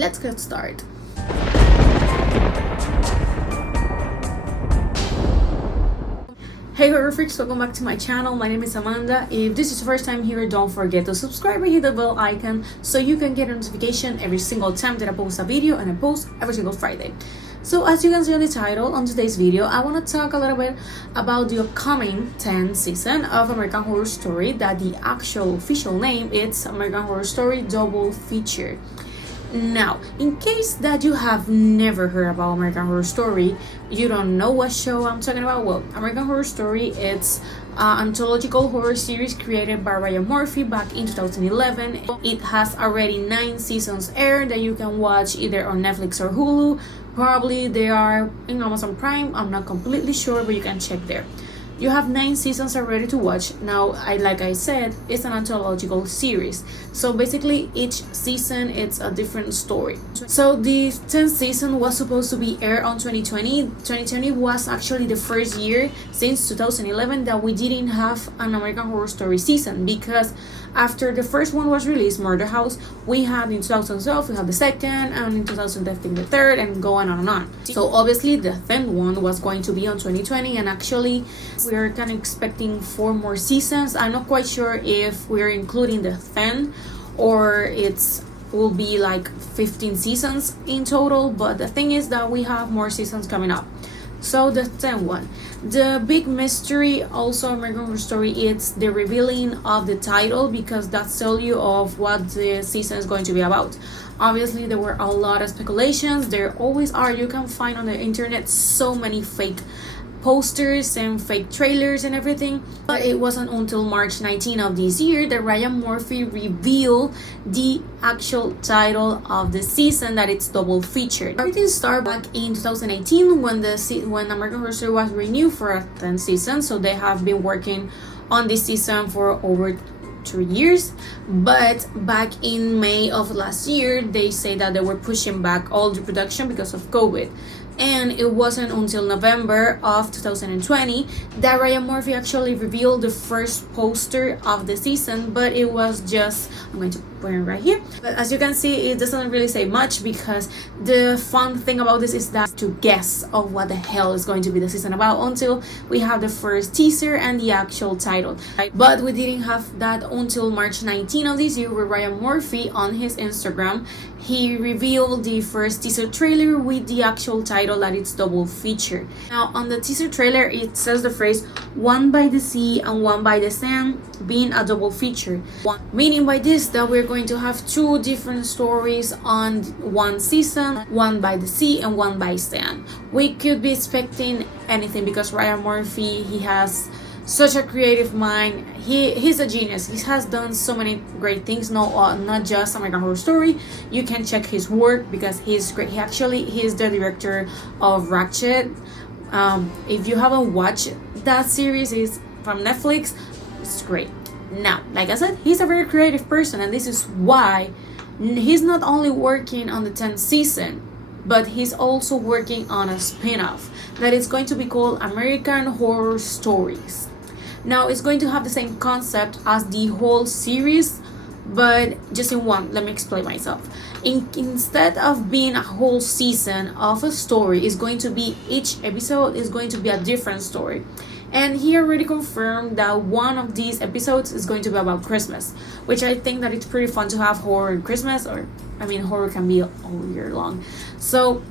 let's get started. Hey horror freaks, welcome back to my channel. My name is Amanda. If this is your first time here, don't forget to subscribe and hit the bell icon so you can get a notification every single time that I post a video, and I post every single Friday. So as you can see on the title, on today's video, I want to talk a little bit about the upcoming 10th season of American Horror Story, that the actual official name is American Horror Story Double Feature. Now, in case that you have never heard about American Horror Story, you don't know what show I'm talking about, well, American Horror Story, it's an anthological horror series created by Ryan Murphy back in 2011. It has already 9 seasons aired that you can watch either on Netflix or Hulu. Probably they are in Amazon Prime, I'm not completely sure, but you can check there. You have 9 seasons already to watch. Now, like I said, it's an anthological series. So basically, each season it's a different story. So the 10th season was supposed to be aired on 2020. 2020 was actually the first year since 2011 that we didn't have an American Horror Story season, because after the first one was released, Murder House, we had in 2012, we had the second, and in 2013 the third, and go on and on. So obviously the 10th one was going to be on 2020, and actually we're kind of expecting 4 more seasons. I'm not quite sure if we're including the 10 or it's will be like 15 seasons in total, but the thing is that we have more seasons coming up. So the 10th one, the big mystery also American Horror Story, it's the revealing of the title, because that tells you of what the season is going to be about. Obviously there were a lot of speculations, there always are. You can find on the internet so many fake posters and fake trailers and everything, but it wasn't until March 19 of this year that Ryan Murphy revealed the actual title of the season, that it's double featured. Everything started back in 2018 when American Horror Story was renewed for a 10th season. So they have been working on this season for over 3 years, but back in May of last year they say that they were pushing back all the production because of COVID. And it wasn't until November of 2020 that Ryan Murphy actually revealed the first poster of the season, but it was just, I'm going to put it right here, but as you can see, it doesn't really say much, because the fun thing about this is that to guess of what the hell is going to be the season about until we have the first teaser and the actual title. But we didn't have that until March 19 of this year, where Ryan Murphy on his Instagram, he revealed the first teaser trailer with the actual title, that it's double feature. Now on the teaser trailer it says the phrase "one by the sea and one by the sand" being a double feature, meaning by this that we're going to have 2 different stories on one season, one by the sea and one by sand. We could be expecting anything, because Ryan Murphy, he has such a creative mind. He's a genius. He has done so many great things. No, not just American Horror Story. You can check his work because he's great. He's the director of Ratched. If you haven't watched that series, it's from Netflix. It's great. Now, like I said, he's a very creative person, and this is why he's not only working on the 10th season, but he's also working on a spin-off that is going to be called American Horror Stories. Now it's going to have the same concept as the whole series, but just in one. Let me explain myself. Instead of being a whole season of a story, it's going to be, each episode is going to be a different story. And he already confirmed that one of these episodes is going to be about Christmas, which I think that it's pretty fun to have horror in Christmas, or I mean horror can be all year long. So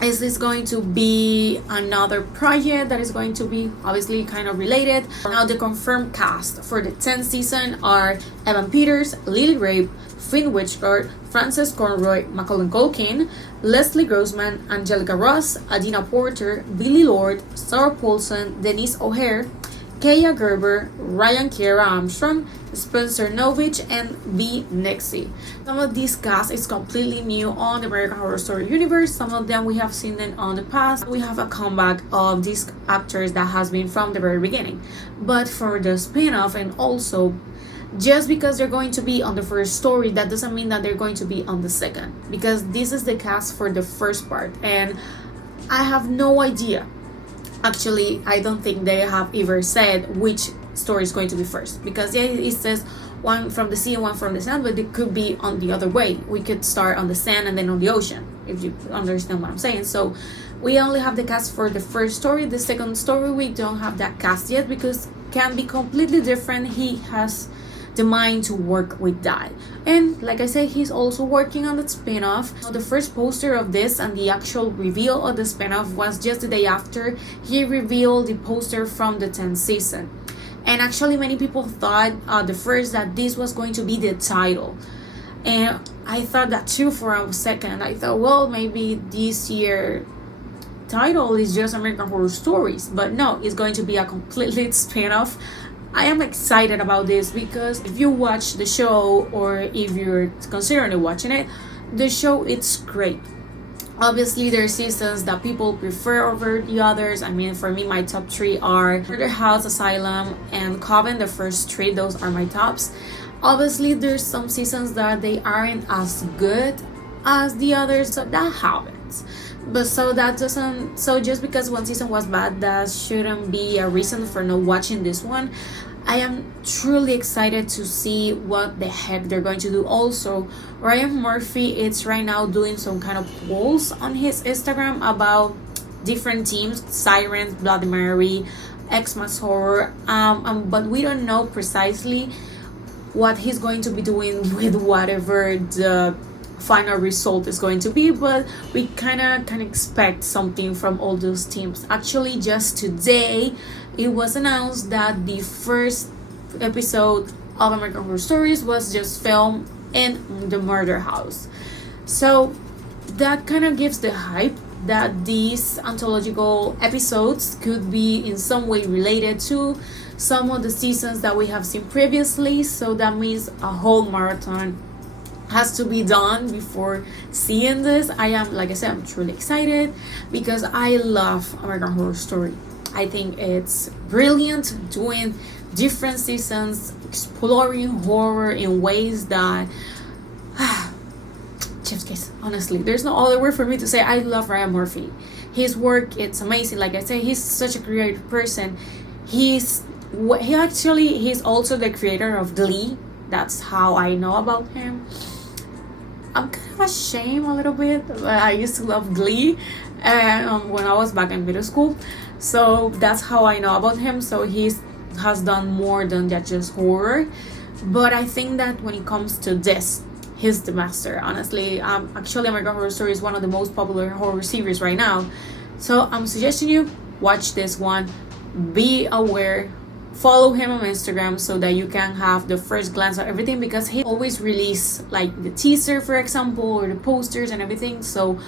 is this going to be another project that is going to be obviously kind of related? Now the confirmed cast for the 10th season are Evan Peters, Lily Rabe, Finn Witchcard, Frances Conroy, Macaulay Culkin, Leslie Grossman, Angelica Ross, Adina Porter, Billy Lord, Sarah Paulson, Denise O'Hare, Kaya Gerber, Ryan Kiera Armstrong, Spencer Novich, and V. Nixie. Some of these cast is completely new on the American Horror Story universe. Some of them we have seen them on the past. We have a comeback of these actors that has been from the very beginning. But for the spin-off, and also just because they're going to be on the first story, that doesn't mean that they're going to be on the second, because this is the cast for the first part, and I have no idea. Actually, I don't think they have ever said which story is going to be first, because it says one from the sea and one from the sand, but it could be on the other way. We could start on the sand and then on the ocean, if you understand what I'm saying. So we only have the cast for the first story. The second story, we don't have that cast yet because can be completely different. He has the mind to work with that, and like I said, he's also working on the spin-off. So the first poster of this and the actual reveal of the spin-off was just the day after he revealed the poster from the 10th season. And actually many people thought the first that this was going to be the title, and I thought that too for a second. I thought, well, maybe this year title is just American Horror Stories, but no, it's going to be a completely spin-off. I am excited about this because if you watch the show, or if you're considering watching it, the show, it's great. Obviously there are seasons that people prefer over the others. I mean, for me, my top 3 are Murder House, Asylum, and Coven. The first 3, those are my tops. Obviously there's some seasons that they aren't as good as the others, so that happens. But so that doesn't, so just because one season was bad, that shouldn't be a reason for not watching this one. I am truly excited to see what the heck they're going to do. Also, Ryan Murphy is right now doing some kind of polls on his Instagram about different teams: Sirens, Bloody Mary, Xmas Horror, but we don't know precisely what he's going to be doing with whatever the final result is going to be, but we kind of can expect something from all those teams. Actually, just today it was announced that the first episode of American Horror Stories was just filmed in the Murder House, so that kind of gives the hype that these anthological episodes could be in some way related to some of the seasons that we have seen previously. So that means a whole marathon has to be done before seeing this. I am, like I said, I'm truly excited because I love American Horror Story. I think it's brilliant, doing different seasons, exploring horror in ways that chef's kiss. Honestly, there's no other word for me to say. I love Ryan Murphy. His work, it's amazing. Like I said, he's such a creative person. He's also the creator of Glee. That's how I know about him. I'm kind of ashamed a little bit. I used to love Glee when I was back in middle school. So that's how I know about him. So he has done more than just horror. But I think that when it comes to this, he's the master. Honestly, actually American Horror Story is one of the most popular horror series right now. So I'm suggesting you watch this one. Be aware. Follow him on Instagram so that you can have the first glance of everything, because he always release like the teaser, for example, or the posters and everything. So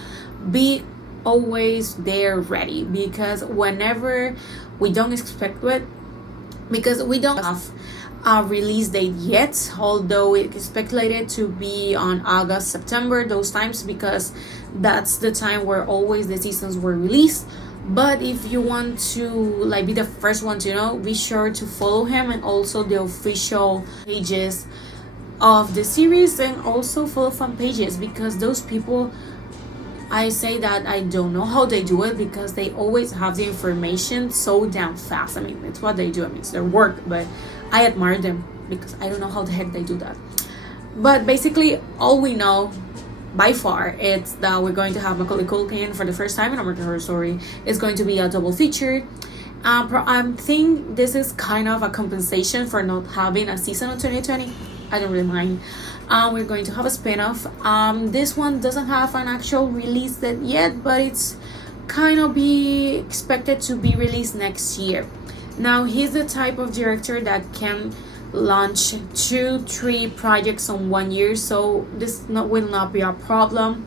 be always there ready, because whenever we don't expect it, because we don't have a release date yet, although it is speculated to be on August, September, those times, because that's the time where always the seasons were released. But if you want to like be the first one to know, be sure to follow him, and also the official pages of the series, and also follow fan pages, because those people, I say that I don't know how they do it, because they always have the information so damn fast. I mean, it's what they do. I mean, it's their work, but I admire them because I don't know how the heck they do that. But basically, all we know by far, it's that we're going to have Macaulay Culkin for the first time in American Horror Story. It's going to be a double feature. I think this is kind of a compensation for not having a season of 2020. I don't really mind. We're going to have a spin-off. This one doesn't have an actual release date yet, but it's kind of be expected to be released next year. Now, he's the type of director that can launch 2-3 projects on 1 year, so this will not be a problem.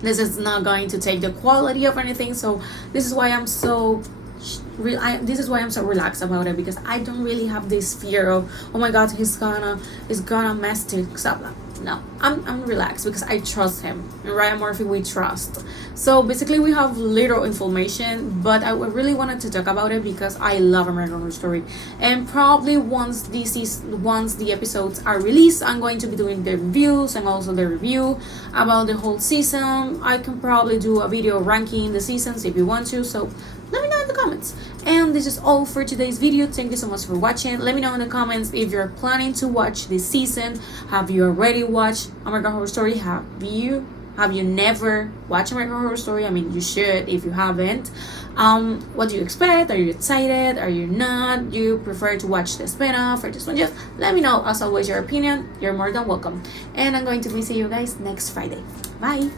This is not going to take the quality of anything, so this is why I'm so relaxed about it, because I don't really have this fear of, oh my god, he's gonna mess things up. No, I'm relaxed because I trust him, and Ryan Murphy we trust. So basically we have little information, but I really wanted to talk about it because I love American Horror Story, and probably once the episodes are released, I'm going to be doing the reviews and also the review about the whole season. I can probably do a video ranking the seasons if you want to, so let me know in the comments. And this is all for today's video. Thank you so much for watching. Let me know in the comments if you're planning to watch this season. Have you already watched American Horror Story? Have you never watched American Horror Story? I mean, you should if you haven't. What do you expect? Are you excited? Are you not? Do you prefer to watch the spin-off or this one? Just let me know. As always, your opinion. You're more than welcome. And I'm going to be seeing you guys next Friday. Bye.